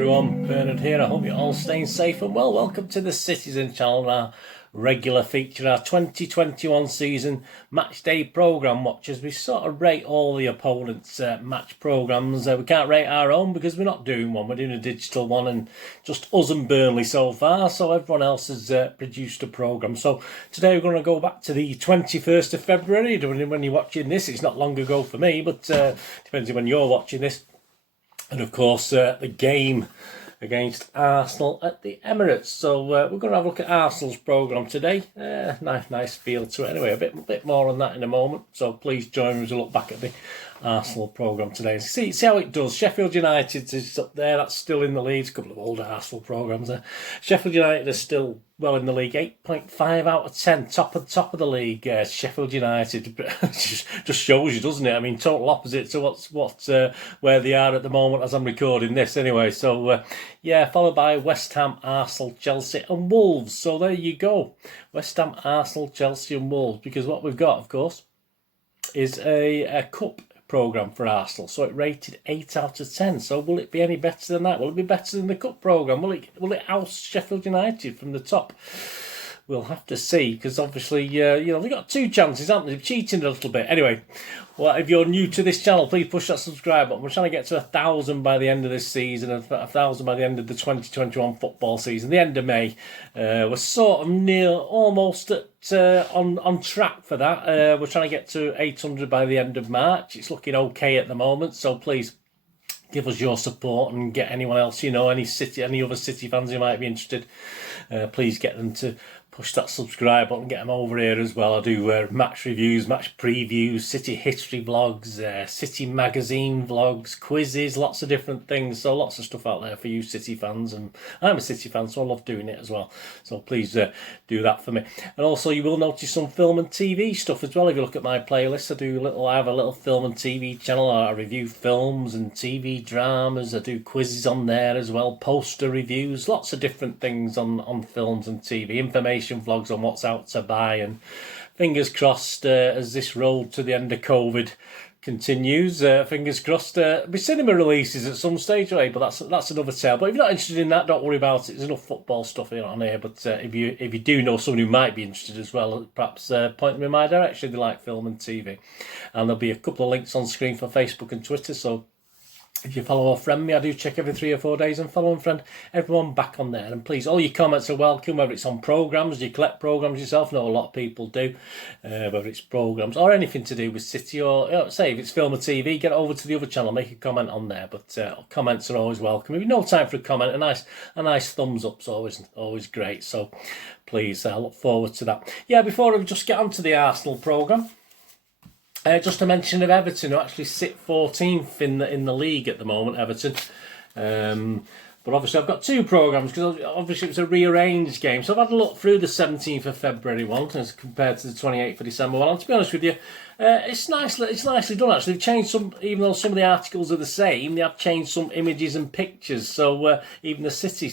everyone, Bernard here. I hope you're all staying safe and well. Welcome to the Citizen channel, our regular feature, our 2021 season match day programme watches. We sort of rate all the opponents' match programmes. We can't rate our own because we're not doing one. We're doing a digital one, and just us and Burnley so far. So everyone else has produced a programme. So today we're going to go back to the 21st of February. When you're watching this, it's not long ago for me, but depends on when you're watching this. And of course, the game against Arsenal at the Emirates. So we're going to have a look at Arsenal's programme today. Nice feel to it. Anyway, a bit more on that in a moment. So please join me as we look back at the Arsenal programme today. See how it does. Sheffield United is up there. That's still in the lead. A couple of older Arsenal programmes there. Sheffield United is still well in the league. 8.5 out of 10. Top of the league. Sheffield United just shows you, doesn't it? I mean, total opposite to where they are at the moment as I'm recording this. Anyway, so yeah, followed by West Ham, Arsenal, Chelsea, and Wolves. So there you go. West Ham, Arsenal, Chelsea, and Wolves. Because what we've got, of course, is a cup programme for Arsenal, so it rated 8 out of 10. So will it be any better than that? Will it be better than the cup programme? Will it oust Sheffield United from the top? We'll have to see, because obviously they've got two chances, haven't they? They've cheating a little bit. Anyway, well, if you're new to this channel, please push that subscribe button. We're trying to get to 1,000 by the end of this season, and 1,000 by the end of the 2021 football season, the end of May. We're sort of near, almost on track for that. We're trying to get to 800 by the end of March. It's looking okay at the moment, so please give us your support and get anyone else, any other City fans who might be interested. Please get them to push that subscribe button, get them over here as well. I do match reviews, match previews, City history vlogs, City magazine vlogs, quizzes, lots of different things. So lots of stuff out there for you City fans, and I'm a City fan, so I love doing it as well. So please do that for me. And also, you will notice some film and TV stuff as well. If you look at my playlist, I have a little film and TV channel. I review films and TV dramas. I do quizzes on there as well, poster reviews, lots of different things on films and TV, information vlogs on what's out to buy, and fingers crossed as this road to the end of COVID continues, fingers crossed be cinema releases at some stage, right? But that's another tale. But if you're not interested in that, don't worry about it. There's enough football stuff on here. But if you do know someone who might be interested as well, perhaps point them in my direction. They like film and TV, and there'll be a couple of links on screen for Facebook and Twitter. So if you follow or friend me, I do check every 3 or 4 days, and follow and friend everyone back on there. And please, all your comments are welcome, whether it's on programmes, do you collect programmes yourself? I know a lot of people do, whether it's programmes or anything to do with City, or say if it's film or TV, get it over to the other channel, make a comment on there. But comments are always welcome. If you've no time for a comment, a nice thumbs up's always great. So please, I look forward to that. Yeah, before we just get onto the Arsenal programme, just a mention of Everton, who actually sit 14th in the league at the moment, Everton. But obviously I've got two programmes, because obviously it was a rearranged game. So I've had a look through the 17th of February one as compared to the 28th of December one. And to be honest with you, it's nicely done actually. They've changed some, even though some of the articles are the same, they have changed some images and pictures. So even the city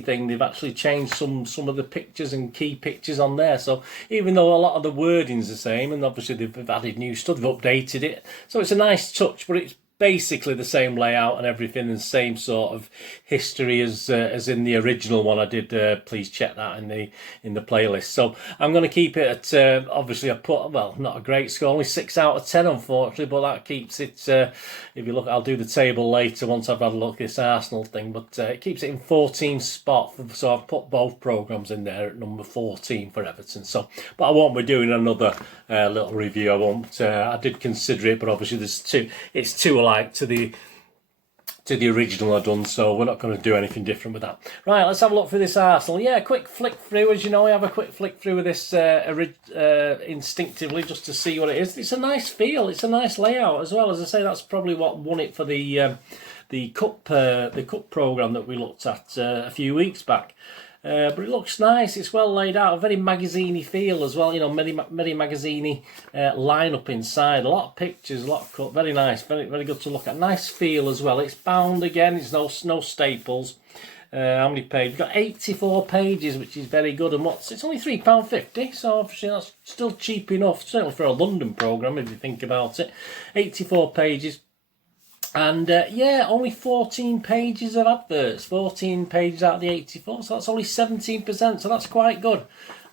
thing, they've actually changed some of the pictures and key pictures on there. So even though a lot of the wording's the same, and obviously they've added new stuff, they've updated it. So it's a nice touch, but it's basically the same layout and everything, and same sort of history as in the original one I did. Please check that in the playlist. So I'm going to keep it at obviously I put, well, not a great score, only 6 out of 10 unfortunately, but that keeps it, if you look, I'll do the table later once I've had a look at this Arsenal thing, but it keeps it in 14th spot. So I've put both programmes in there at number 14 for Everton. So, but I won't be doing another little review. I won't. I did consider it, but obviously it's too alike to the original I've done, so we're not going to do anything different with that. Right, let's have a look for this Arsenal. Yeah, quick flick through. As you know, I have a quick flick through with this instinctively, just to see what it is. It's a nice feel. It's a nice layout as well. As I say, that's probably what won it for the cup programme that we looked at a few weeks back. But it looks nice. It's well laid out. A very magazine-y feel as well. Very magazine-y lineup inside. A lot of pictures, a lot of cut. Very nice. Very, very good to look at. Nice feel as well. It's bound again. It's no staples. How many pages? We've got 84 pages, which is very good. And it's only £3.50, so obviously that's still cheap enough, certainly for a London programme if you think about it. 84 pages. And yeah, only 14 pages of adverts, 14 pages out of the 84, so that's only 17%, so that's quite good.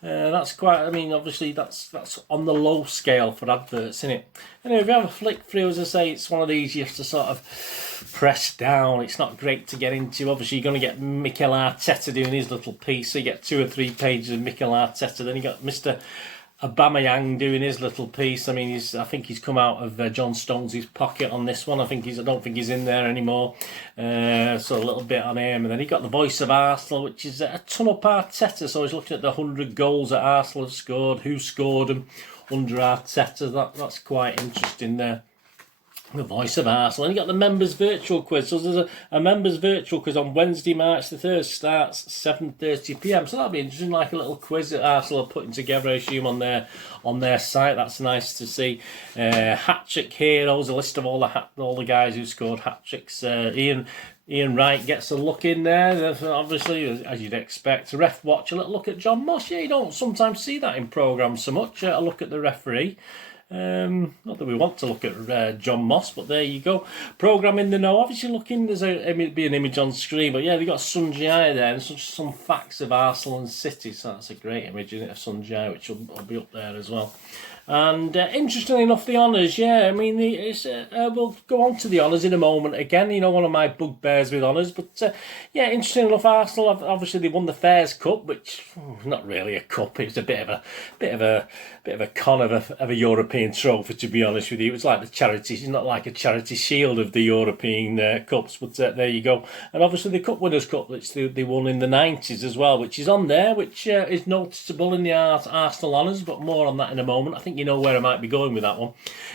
That's quite, I mean, obviously that's on the low scale for adverts, isn't it? Anyway, if you have a flick through, as I say, it's one of these you have to sort of press down. It's not great to get into. Obviously, you're going to get Mikel Arteta doing his little piece, so you get 2 or 3 pages of Mikel Arteta. Then you got Mr. Aubameyang doing his little piece. I mean, I think he's come out of John Stones' pocket on this one. I don't think he's in there anymore. So a little bit on him. And then he got the voice of Arsenal, which is a ton up Arteta. So he's looking at the 100 goals that Arsenal have scored, who scored them under Arteta. That's quite interesting there. The voice of Arsenal. And you got the members virtual quiz. So there's a members virtual quiz on Wednesday, March the 3rd, starts 7:30 p.m. So that'll be interesting, like a little quiz that Arsenal are putting together, I assume, on their site. That's nice to see. Hat-trick heroes, a list of all the guys who scored hat-tricks. Ian Wright gets a look in there, obviously, as you'd expect. Ref watch, a little look at John Moss. Yeah, you don't sometimes see that in programmes so much. A look at the referee. Not that we want to look at John Moss, but there you go. Programme in the know. Obviously, looking, there's be an image on screen, but yeah, they've got Sunjai there and some facts of Arsenal and City. So that's a great image, isn't it, of Sunjai, which will be up there as well. And interestingly enough, the honours, yeah, I mean, we'll go on to the honours in a moment again. You know, one of my bugbears with honours, but yeah, interesting enough, Arsenal obviously they won the Fairs Cup, which not really a cup. It was a bit of a con of a European trophy, to be honest with you. It was like the charity, it's not like a charity shield of the European cups, but there you go. And obviously the Cup Winners' Cup, which they won in the 90s as well, which is on there, which is noticeable in the Arsenal honours, but more on that in a moment. I think you know where I might be going with that one.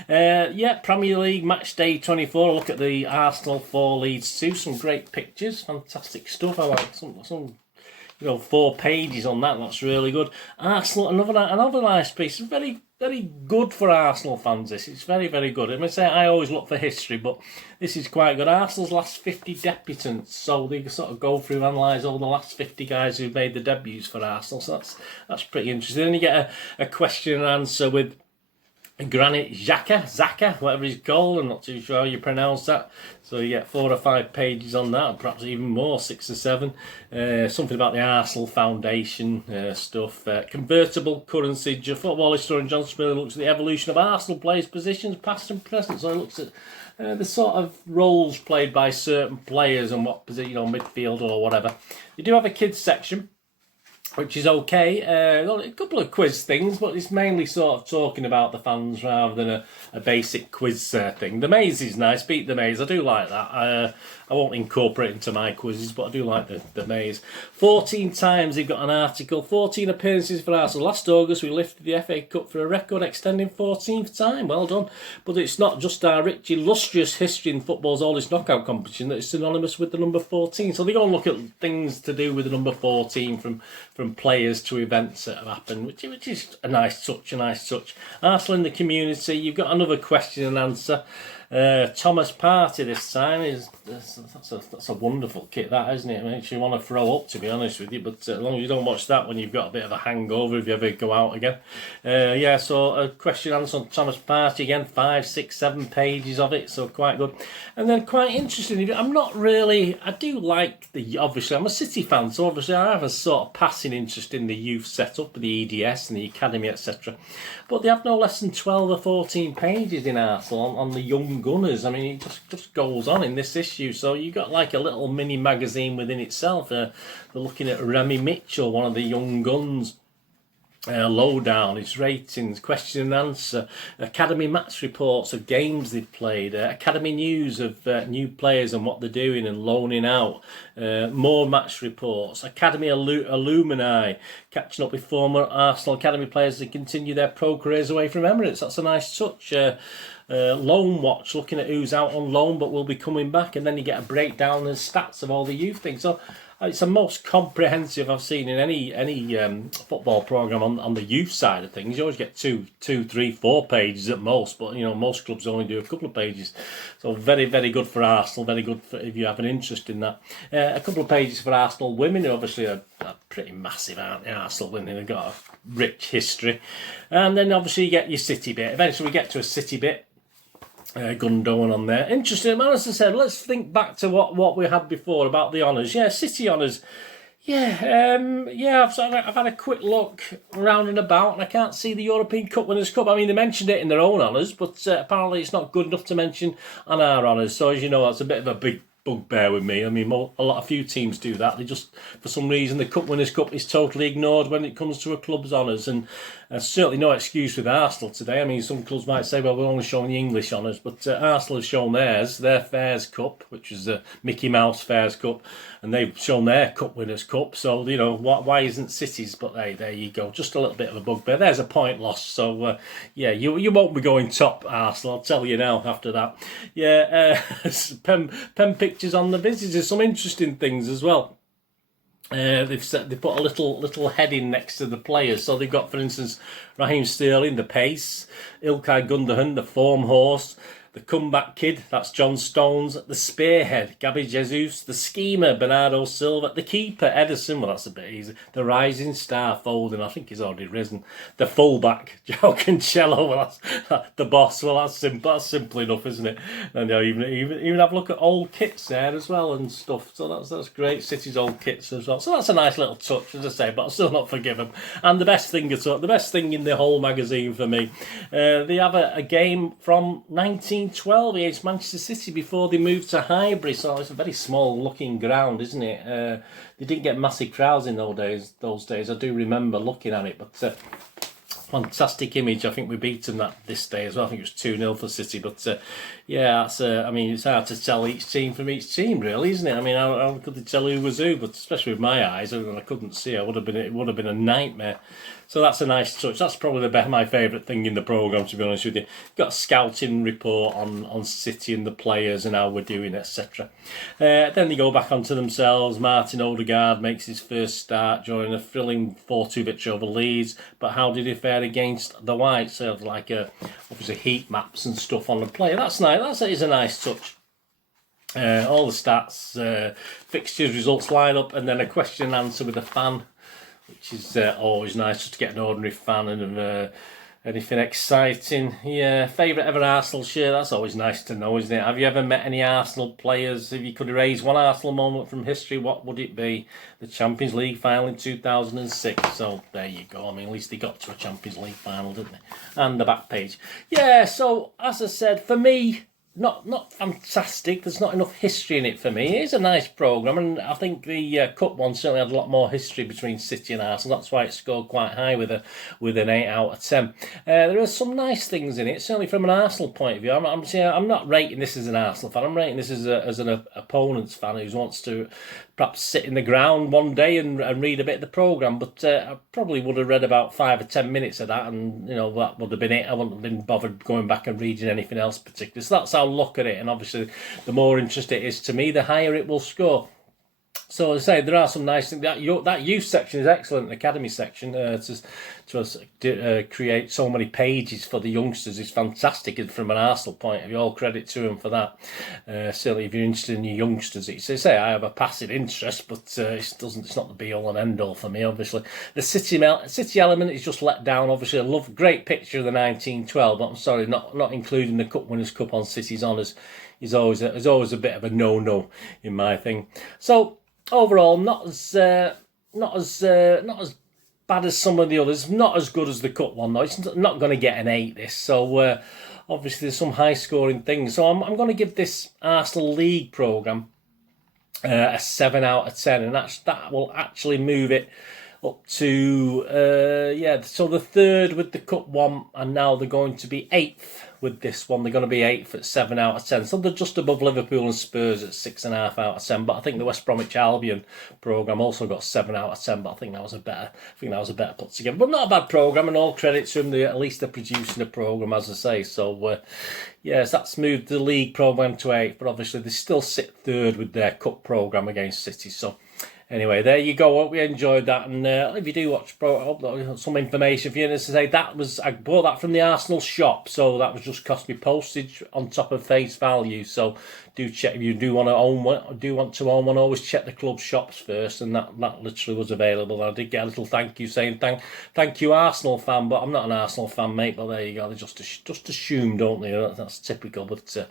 Yeah, Premier League match day 24. Look at the Arsenal 4 Leeds 2. Some great pictures, fantastic stuff. I like some 4 pages on that. That's really good. Arsenal, another nice piece. Very, very good for Arsenal fans. This it's very, very good. I must say I always look for history, but this is quite good. Arsenal's last 50 debutants, so they sort of go through and analyse all the last 50 guys who made the debuts for Arsenal. So that's pretty interesting. Then you get a question and answer with Granit Xhaka, whatever he's called. I'm not too sure how you pronounce that. So you get 4 or 5 pages on that, and perhaps even more, 6 or 7. Something about the Arsenal Foundation stuff. Convertible currency. Football historian John Smith looks at the evolution of Arsenal players' positions, past and present. So he looks at the sort of roles played by certain players and what position, midfield or whatever. You do have a kids section, which is okay. A couple of quiz things, but it's mainly sort of talking about the fans rather than a basic quiz thing. The maze is nice. Beat the maze. I do like that. I won't incorporate it into my quizzes, but I do like the maze. 14 times they've got an article. 14 appearances for Arsenal. Last August we lifted the FA Cup for a record extending 14th time. Well done. But it's not just our rich, illustrious history in football's oldest knockout competition that is synonymous with the number 14. So they go and look at things to do with the number 14 from players to events that have happened, which is a nice touch. Arsenal in the community. You've got another question and answer. Thomas Partey this time that's a wonderful kit, that, isn't it? It makes you want to throw up, to be honest with you, but as long as you don't watch that when you've got a bit of a hangover if you ever go out again. So a question and answer on Thomas Partey again, 5, 6, 7 pages of it, so quite good. And then quite interesting, I do like obviously I'm a City fan, so obviously I have a sort of passing interest in the youth setup, the EDS and the academy, etc. But they have no less than 12 or 14 pages in Arsenal on the young gunners. I mean, it just goes on in this issue. So you got like a little mini magazine within itself. They're looking at Remy Mitchell, one of the young guns. Lowdown, his ratings, question and answer, academy match reports of games they've played, academy news of new players and what they're doing and loaning out, more match reports, academy alumni, catching up with former Arsenal academy players that continue their pro careers away from Emirates. That's a nice touch. Loan watch, looking at who's out on loan but will be coming back, and then you get a breakdown and stats of all the youth things. So it's the most comprehensive I've seen in any football programme on the youth side of things. You always get 2, 3, 4 pages at most, but most clubs only do a couple of pages. So very, very good for Arsenal, very good for if you have an interest in that. A couple of pages for Arsenal women, who obviously are pretty massive, aren't they? Arsenal women, they've got a rich history. And then obviously you get your City bit. Eventually we get to a City bit. Gundogan on there. Interesting, man. As I said, let's think back to what we had before about the honours. Yeah, City honours. I've had a quick look round and about, and I can't see the European Cup Winners' Cup. I mean, they mentioned it in their own honours, but apparently it's not good enough to mention on our honours. So, as you know, that's a bit of a big bugbear with me. I mean, a few teams do that. They just, for some reason, the Cup Winners' Cup is totally ignored when it comes to a club's honours, and certainly no excuse with Arsenal today. I mean, some clubs might say, well, we're only showing the English honours, but Arsenal have shown theirs, their Fairs Cup, which is the Mickey Mouse Fairs Cup, and they've shown their Cup Winners' Cup. So, you know, why isn't City's? But hey, there you go. Just a little bit of a bugbear. There's a point lost. So, you won't be going top, Arsenal. I'll tell you now after that. Yeah, pen pictures on the visitors. Some interesting things as well. They put a little heading next to the players. So they've got, for instance, Raheem Sterling, the pace, Ilkay Gundogan, the form horse, the comeback kid, that's John Stones, the spearhead, Gabby Jesus, the schemer, Bernardo Silva, the keeper, Ederson, well, that's a bit easy, the rising star, Foden, I think he's already risen, the fullback, Joao Cancelo, well, that's the boss, well, that's simple enough, isn't it? And even have a look at old kits there as well and stuff, so that's great, City's old kits as well, so that's a nice little touch, as I say, but I'll still not forgive them. And the best thing in the whole magazine for me, they have a game from 1912 against Manchester City before they moved to Highbury, so it's a very small looking ground, isn't it? They didn't get massive crowds in those days. I do remember looking at it, but fantastic image. I think we beat them this day as well. I think it was 2-0 for City, but I mean, it's hard to tell each team from each team, really, isn't it? I mean, how could they tell who was who? But especially with my eyes, I couldn't see. It would have been a nightmare. So that's a nice touch. That's probably my favourite thing in the programme, to be honest with you. Got a scouting report on City and the players and how we're doing, etc. Then they go back onto themselves. Martin Odegaard makes his first start during a thrilling 4-2 victory over Leeds. But how did he fare against the Whites? So like obviously heat maps and stuff on the player. That's nice. That is a nice touch. All the stats, fixtures, results, lineup, and then a question and answer with a fan, which is always nice just to get an ordinary fan and anything exciting. Yeah, favourite ever Arsenal shirt, that's always nice to know, isn't it? Have you ever met any Arsenal players? If you could erase one Arsenal moment from history, what would it be? The Champions League final in 2006. So there you go. I mean, at least they got to a Champions League final, didn't they? And the back page. Yeah, so as I said, for me, not fantastic. There's not enough history in it for me. It is a nice programme, and I think the Cup one certainly had a lot more history between City and Arsenal. That's why it scored quite high with an 8 out of 10. There are some nice things in it, certainly from an Arsenal point of view. I'm not rating this as an Arsenal fan. I'm rating this as an opponent's fan who wants to perhaps sit in the ground one day and read a bit of the programme, but I probably would have read about 5 or 10 minutes of that, and that would have been it. I wouldn't have been bothered going back and reading anything else particularly. So that's how I look at it, and obviously the more interest it is to me, the higher it will score. So as I say, there are some nice things. That youth section is excellent. The academy section to create so many pages for the youngsters is fantastic from an Arsenal point of view. All credit to them for that. Certainly, if you're interested in your youngsters, it's say I have a passive interest, but it's not the be all and end all for me. Obviously, the City element is just let down. Obviously, I love great picture of the 1912, but I'm sorry, not including the Cup Winners' Cup on City's honours is always a bit of a no in my thing. So. Overall, not as bad as some of the others. Not as good as the Cup one though. It's not going to get an 8. This, so obviously there's some high scoring things. So I'm going to give this Arsenal League programme a 7 out of 10, and that will actually move it up to So the third with the Cup one, and now they're going to be 8th. With this one, they're going to be 8th at 7 out of 10. So they're just above Liverpool and Spurs at 6.5 out of 10. But I think the West Bromwich Albion programme also got 7 out of 10. But I think that was a better put together. But not a bad programme, and all credit to them. At least they're producing a programme, as I say. So yes, that's moved the league programme to 8th. But obviously they still sit 3rd with their cup programme against City. So. Anyway, there you go. Hope you enjoyed that, and if you do watch some information for you, as I say, I bought that from the Arsenal shop, so that was just cost me postage on top of face value. So do check if you do want to own one. Always check the club shops first, and that literally was available. And I did get a little thank you saying thank you Arsenal fan, but I'm not an Arsenal fan, mate. But there you go. They just assume, don't they? That's typical. But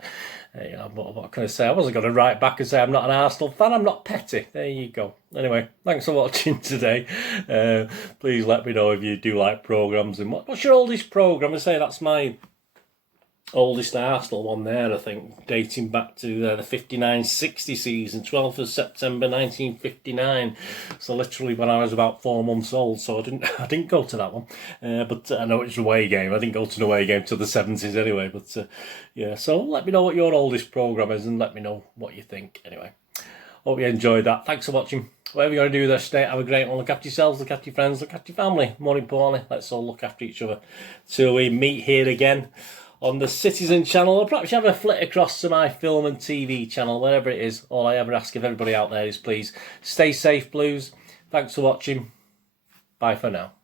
what can I say? I wasn't going to write back and say I'm not an Arsenal fan. I'm not petty. There you go. Anyway, thanks for watching today. Please let me know if you do like programmes, and what's your oldest programme? I say that's my oldest Arsenal one there, I think, dating back to the 59-60 season, 12th of September 1959. So literally when I was about 4 months old. So I didn't go to that one, but I know it's an away game. I didn't go to an away game till the 70s anyway. But yeah, so let me know what your oldest programme is, and let me know what you think. Anyway, hope you enjoyed that. Thanks for watching. Whatever you're going to do this day, have a great one. Look after yourselves, look after your friends, look after your family. More importantly, let's all look after each other till we meet here again on the Citizen channel, or perhaps you have a flick across to my film and TV channel, wherever it is. All I ever ask of everybody out there is please stay safe, Blues. Thanks for watching. Bye for now.